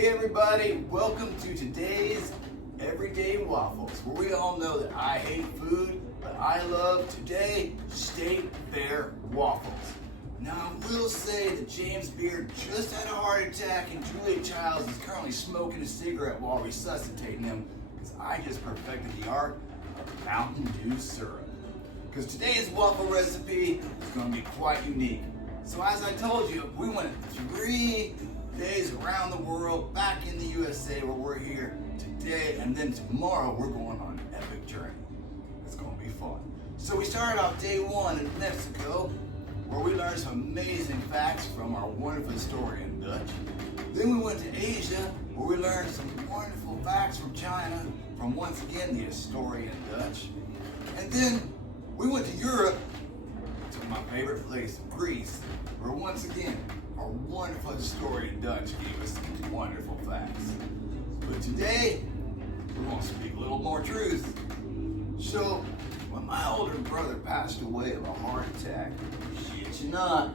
Hey everybody, welcome to today's Everyday Waffles, where we all know that I hate food, but I love today State Fair waffles. Now I will say that James Beard just had a heart attack and Julia Childs is currently smoking a cigarette while resuscitating him because I just perfected the art of Mountain Dew syrup. Because today's waffle recipe is going to be quite unique. So as I told you, we went 3 days around the world, back in the USA where we're here today, and then tomorrow we're going on an epic journey. It's going to be fun. So we started off day 1 in Mexico, where we learned some amazing facts from our wonderful historian Dutch. Then we went to Asia, where we learned some wonderful facts from China, from once again the historian Dutch. And then we went to Europe, to my favorite place, Greece, where once again our wonderful historian Dutch gave us some wonderful facts. But today, we're going to speak a little more truth. So, when my older brother passed away of a heart attack, shit you not,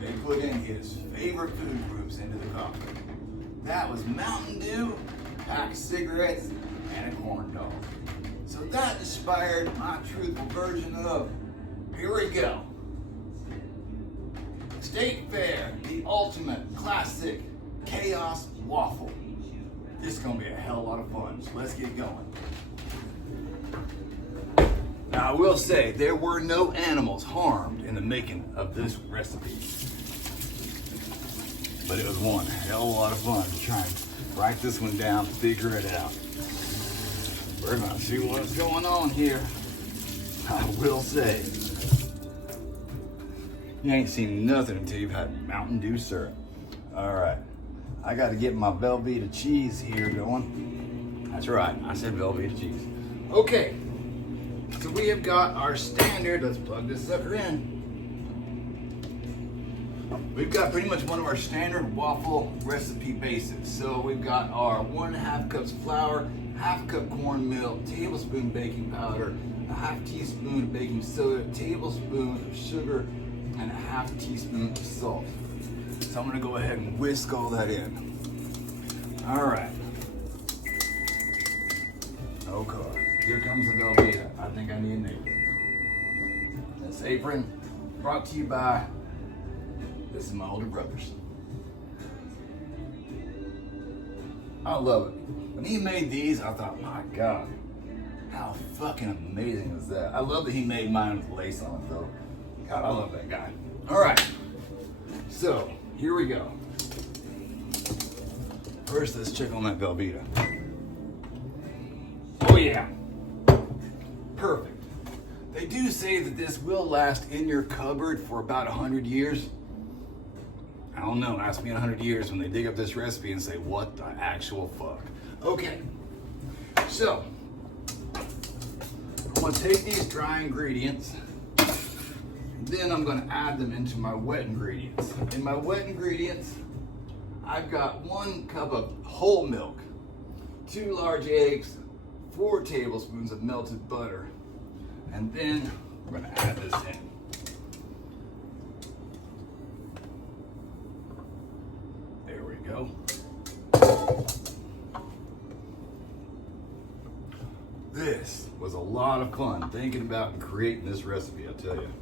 they put in his favorite food groups into the coffee. That was Mountain Dew, a pack of cigarettes, and a corn dog. So that inspired my truthful version of, here we go. State Fair, the ultimate classic chaos waffle. This is gonna be a hell of a lot of fun, so let's get going. Now I will say, there were no animals harmed in the making of this recipe. But it was one hell of a lot of fun to try and write this one down, figure it out. We're gonna see what's going on here. I will say, you ain't seen nothing until you've had Mountain Dew syrup. All right, I got to get my Velveeta cheese here going. That's right, I said Velveeta cheese. Okay, so we have got our standard, let's plug this sucker in. We've got pretty much one of our standard waffle recipe basics. So we've got our 1.5 cups flour, 1/2 cup corn milk, tablespoon baking powder, a 1/2 teaspoon of baking soda, tablespoon of sugar, and a 1/2 teaspoon of salt. So I'm gonna go ahead and whisk all that in. All right. Oh God, here comes the Velveeta. I think I need an apron. This apron brought to you by, this is my older brothers. I love it. When he made these, I thought, my God, how fucking amazing is that? I love that he made mine with lace on it though. God, I love that guy. All right, so here we go. First, let's check on that Velveeta. Oh yeah, perfect. They do say that this will last in your cupboard for about 100 years. I don't know, ask me in 100 years when they dig up this recipe and say, what the actual fuck? Okay, so I'm gonna take these dry ingredients, then I'm gonna add them into my wet ingredients. In my wet ingredients, I've got 1 cup of whole milk, 2 large eggs, 4 tablespoons of melted butter, and then we're gonna add this in. There we go. This was a lot of fun thinking about and creating this recipe, I tell you.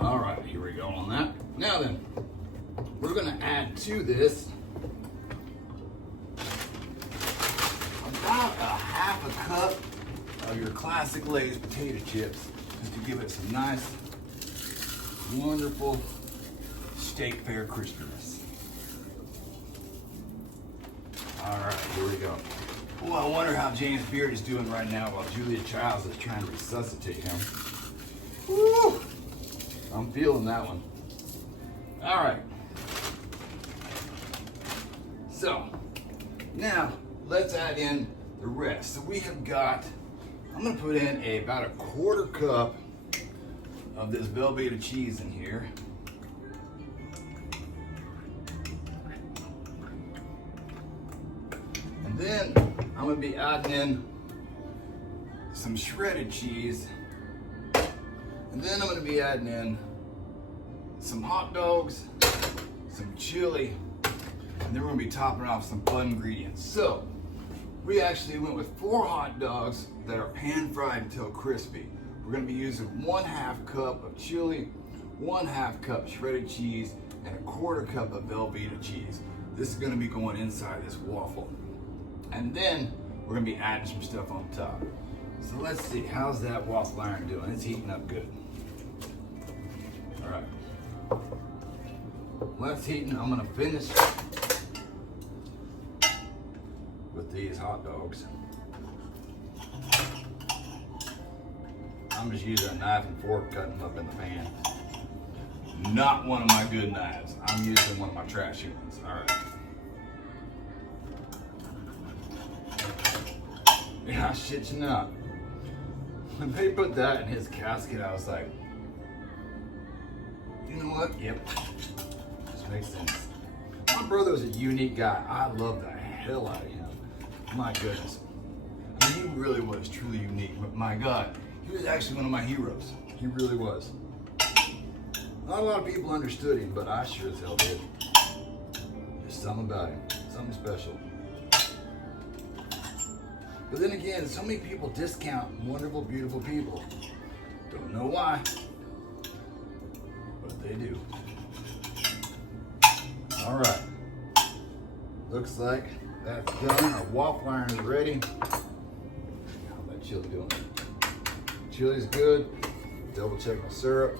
All right, here we go on that. Now then, we're gonna add to this about a 1/2 cup of your classic Lay's potato chips, just to give it some nice, wonderful State Fair crispiness. All right, here we go. Well, I wonder how James Beard is doing right now while Julia Childs is trying to resuscitate him. Woo! I'm feeling that one. All right. So, now let's add in the rest. So we have got, I'm gonna put in about a 1/4 cup of this Velveeta cheese in here. And then I'm gonna be adding in some shredded cheese And then I'm gonna be adding in some hot dogs, some chili, and then we're gonna be topping off some fun ingredients. So we actually went with 4 hot dogs that are pan fried until crispy. We're gonna be using 1/2 cup of chili, 1/2 cup shredded cheese, and 1/4 cup of Velveeta cheese. This is gonna be going inside this waffle. And then we're gonna be adding some stuff on top. So let's see, how's that waffle iron doing? It's heating up good. All right. While it's heating, I'm gonna finish with these hot dogs. I'm just using a knife and fork, cutting them up in the pan. Not one of my good knives. I'm using one of my trashy ones. All right. Yeah, I shit you not. When they put that in his casket, I was like, you know what? Yep. This makes sense. My brother was a unique guy. I love the hell out of him. My goodness. I mean, he really was truly unique. But my God, he was actually one of my heroes. He really was. Not a lot of people understood him, but I sure as hell did. There's something about him. Something special. But then again, so many people discount wonderful, beautiful people. Don't know why, but they do. All right. Looks like that's done. Our waffle iron is ready. How's that chili doing? Chili's good. Double check my syrup.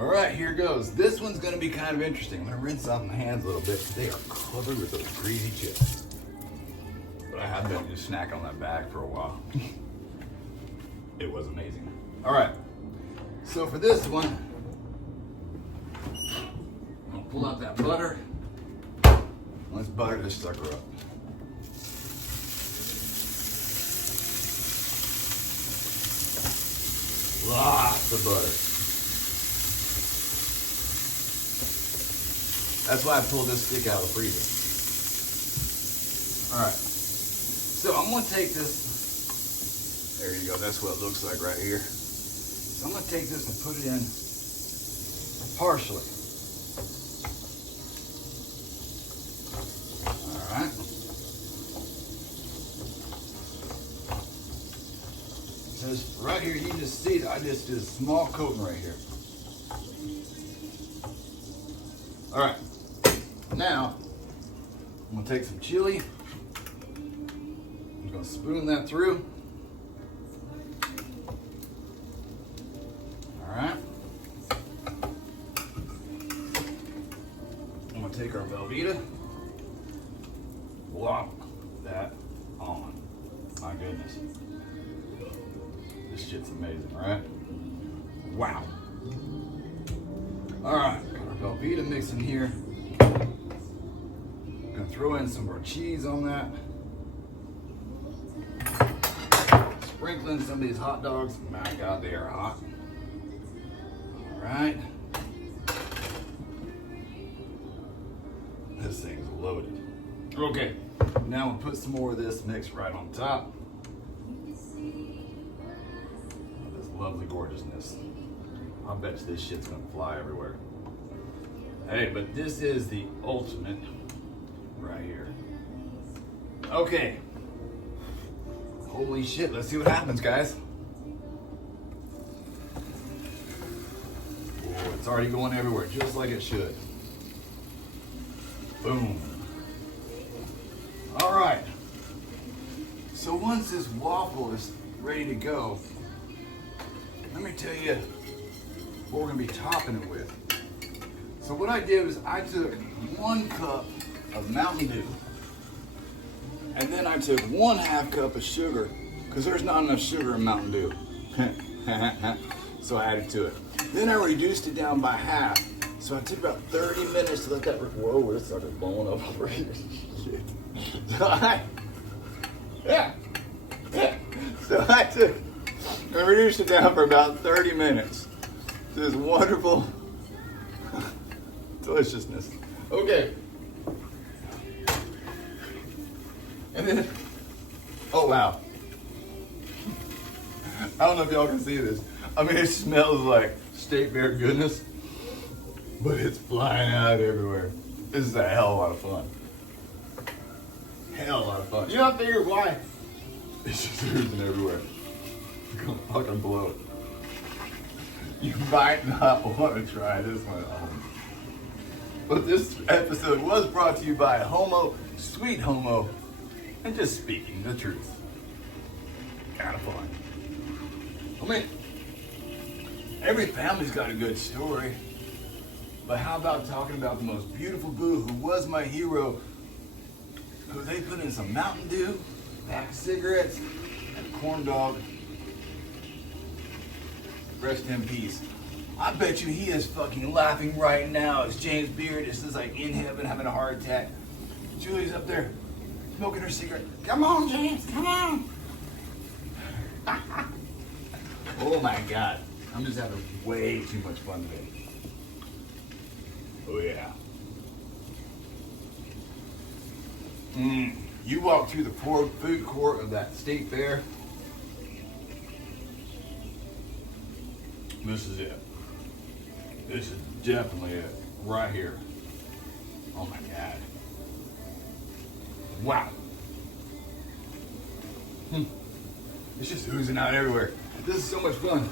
All right, here goes. This one's gonna be kind of interesting. I'm gonna rinse off my hands a little bit because they are covered with those greasy chips. But I have been just snacking on that bag for a while. It was amazing. All right, so for this one, I'm gonna pull out that butter. Let's butter this sucker up. Lots of butter. That's why I pulled this stick out of the freezer. All right. So I'm gonna take this, there you go, that's what it looks like right here. So I'm gonna take this and put it in partially. All right. Just right here, you just see that I just did a small coating right here. All right, now I'm gonna take some chili. I'm gonna spoon that through. All right. I'm gonna take our Velveeta. Plop that on. My goodness. This shit's amazing, right? Wow. All right, got our Velveeta mix in here. Gonna throw in some more cheese on that. Sprinkling some of these hot dogs. My God, they are hot. All right. This thing's loaded. Okay, now we'll put some more of this mix right on top. This lovely gorgeousness. I bet you this shit's gonna fly everywhere. Hey, but this is the ultimate right here. Okay. Holy shit, let's see what happens, guys. Oh, it's already going everywhere, just like it should. Boom. All right. So once this waffle is ready to go, let me tell you what we're gonna be topping it with. So what I did was I took 1 cup of Mountain Dew, and then I took 1/2 cup of sugar, because there's not enough sugar in Mountain Dew. So I added to it. Then I reduced it down by half. So I took about 30 minutes to let that, whoa, this sucker's blowing up over here. Shit. So I reduced it down for about 30 minutes. This wonderful deliciousness. Okay. And then, oh wow. I don't know if y'all can see this. I mean, it smells like State Fair goodness, but it's flying out everywhere. This is a hell of a lot of fun. Hell of a lot of fun. You know, I figured why? It's just oozing everywhere. You're gonna fucking blow it. You might not want to try this one at home. But this episode was brought to you by Homo, Sweet Homo, and just speaking the truth. Kind of fun. I mean, every family's got a good story. But how about talking about the most beautiful boo who was my hero, who they put in some Mountain Dew, pack of cigarettes, and a corn dog. Rest in peace. I bet you he is fucking laughing right now as James Beard is just like in heaven having a heart attack. Julie's up there smoking her cigarette. Come on, James, come on. Oh my God. I'm just having way too much fun today. Oh yeah. You walk through the food court of that state fair. This is it. This is definitely it. Right here. Oh my God. Wow. It's just oozing out everywhere. This is so much fun.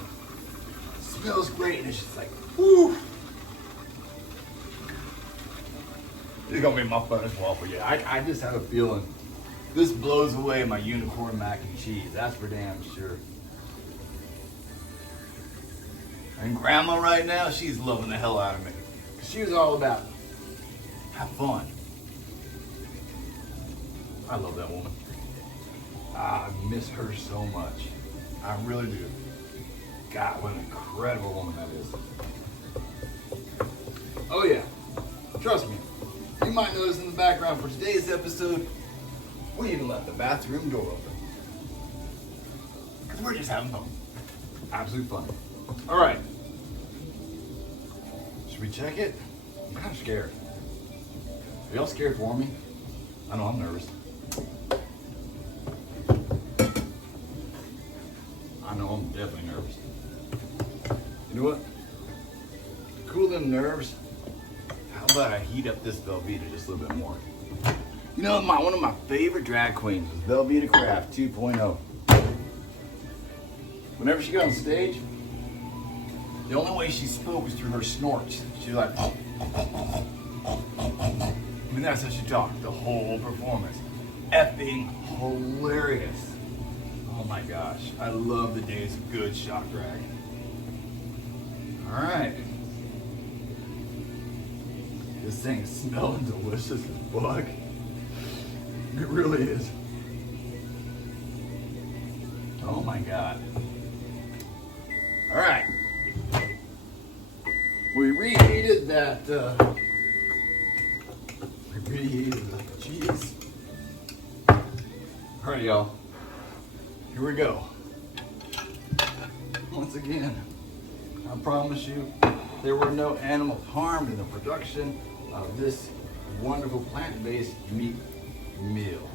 It smells great and it's just like, whoo. This is gonna be my funnest waffle yet. I just have a feeling this blows away my unicorn mac and cheese. That's for damn sure. And Grandma right now, she's loving the hell out of me. She was all about have fun. I love that woman. I miss her so much. I really do. God, what an incredible woman that is. Oh yeah, trust me. You might notice in the background for today's episode, we even left the bathroom door open. Because we're just having fun. Absolute fun. All right. Should we check it? I'm kind of scared. Are y'all scared for me? I know I'm nervous. I know I'm definitely nervous. You know what? To cool them nerves, how about I heat up this Velveeta just a little bit more? You know, one of my favorite drag queens was Velveeta Craft 2.0. Whenever she got on stage, the only way she spoke was through her snorts. She was like, I mean, that's how she talked the whole performance. Effing hilarious. Oh my gosh, I love the days of good shock drag. All right. This thing is smelling delicious as fuck. It really is. Oh my God. All right. We reheated that, cheese. All right, y'all. Here we go. Once again, I promise you, there were no animals harmed in the production of this wonderful plant-based meat meal.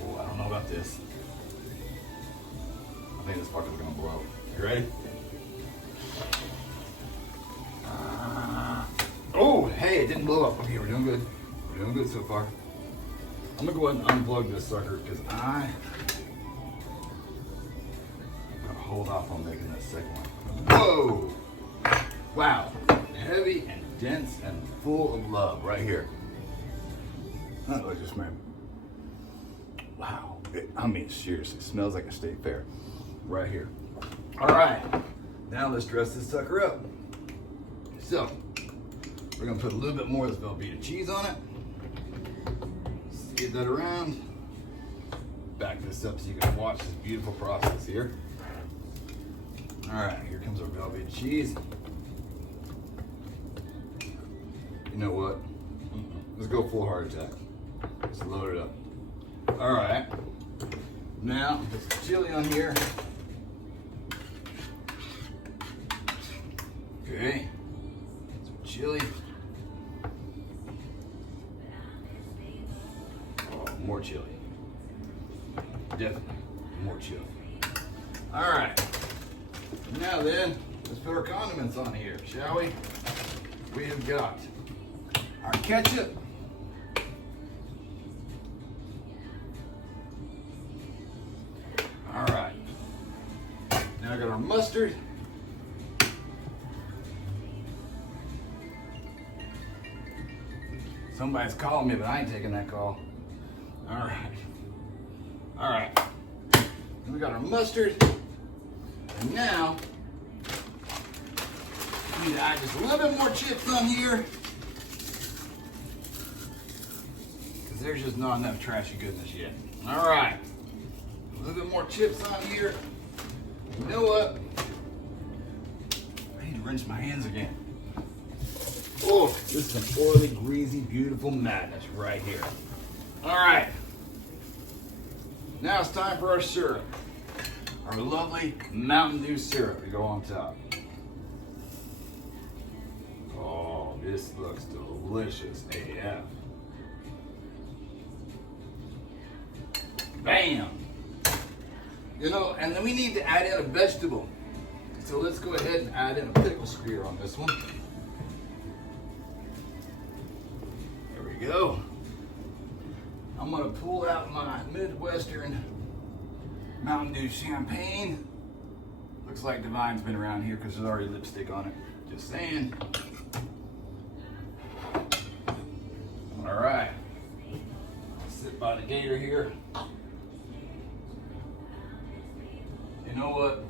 Oh, I don't know about this. I think this fucker's gonna blow. You ready? Oh, hey, it didn't blow up. Okay, we're doing good. We're doing good so far. I'm gonna go ahead and unplug this sucker because I'm gonna hold off on making that second one. Whoa! Wow, heavy and dense and full of love right here. That delicious, man. Wow, I mean, seriously, it smells like a state fair right here. All right, now let's dress this sucker up. So, we're gonna put a little bit more of this Velveeta cheese on it. Get that around. Back this up so you can watch this beautiful process here. All right, here comes our Velveeta cheese. You know what? Let's go full heart attack. Let's load it up. All right. Now, put some chili on here. Okay. Some chili. More chili. Definitely more chili. All right. Now then, let's put our condiments on here, shall we? We've got our ketchup. All right. Now I got our mustard. Somebody's calling me, but I ain't taking that call. All right. All right. Then we got our mustard. And now, we need to add just a little bit more chips on here. Because there's just not enough trashy goodness yet. All right. A little bit more chips on here. You know what? I need to rinse my hands again. Oh, this is an oily, greasy, beautiful madness right here. All right. Now it's time for our syrup. Our lovely Mountain Dew syrup to go on top. Oh, this looks delicious AF. Bam! You know, and then we need to add in a vegetable. So let's go ahead and add in a pickle spear on this one. There we go. I'm gonna pull out my Midwestern Mountain Dew champagne. Looks like Divine's been around here because there's already lipstick on it. Just saying. All right. Sit by the gator here. You know what?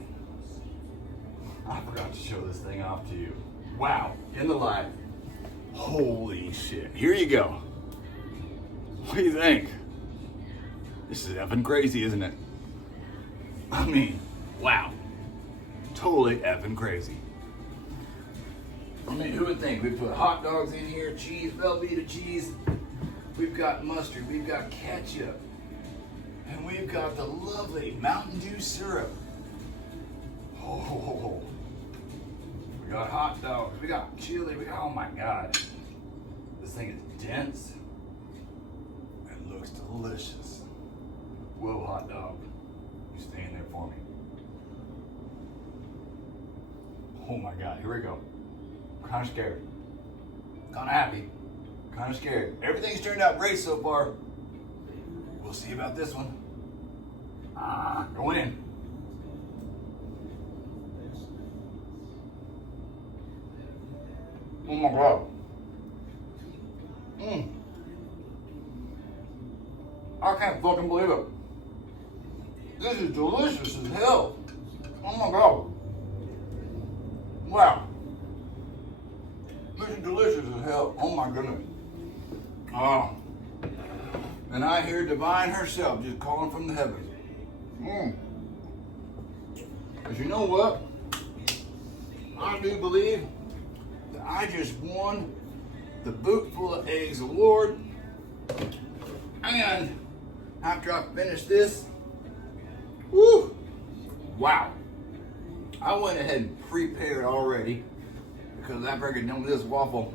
I forgot to show this thing off to you. Wow, in the light. Holy shit. Here you go. What do you think? This is effing crazy, isn't it? I mean, wow. Totally effing crazy. I mean, who would think? We put hot dogs in here, cheese, Velveeta cheese. We've got mustard, we've got ketchup. And we've got the lovely Mountain Dew syrup. Oh, we got hot dogs, we got chili, oh my God. This thing is dense and looks delicious. Whoa, hot dog, you stay in there for me. Oh my God, here we go. Kind of scared, kind of happy, kind of scared. Everything's turned out great so far. We'll see about this one. Going in. Oh my God. I can't fucking believe it. This is delicious as hell. Oh my God. Wow. This is delicious as hell. Oh my goodness. Oh. And I hear Divine herself just calling from the heavens. Because you know what? I do believe that I just won the Boot Full of Eggs award. And after I finish this, woo, wow. I went ahead and prepared already because I figured done with this waffle,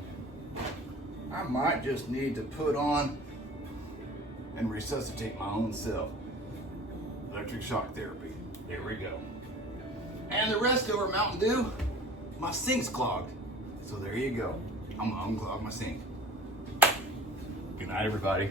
I might just need to put on and resuscitate my own self. Electric shock therapy. There we go. And the rest over Mountain Dew, my sink's clogged. So there you go. I'm gonna unclog my sink. Good night, everybody.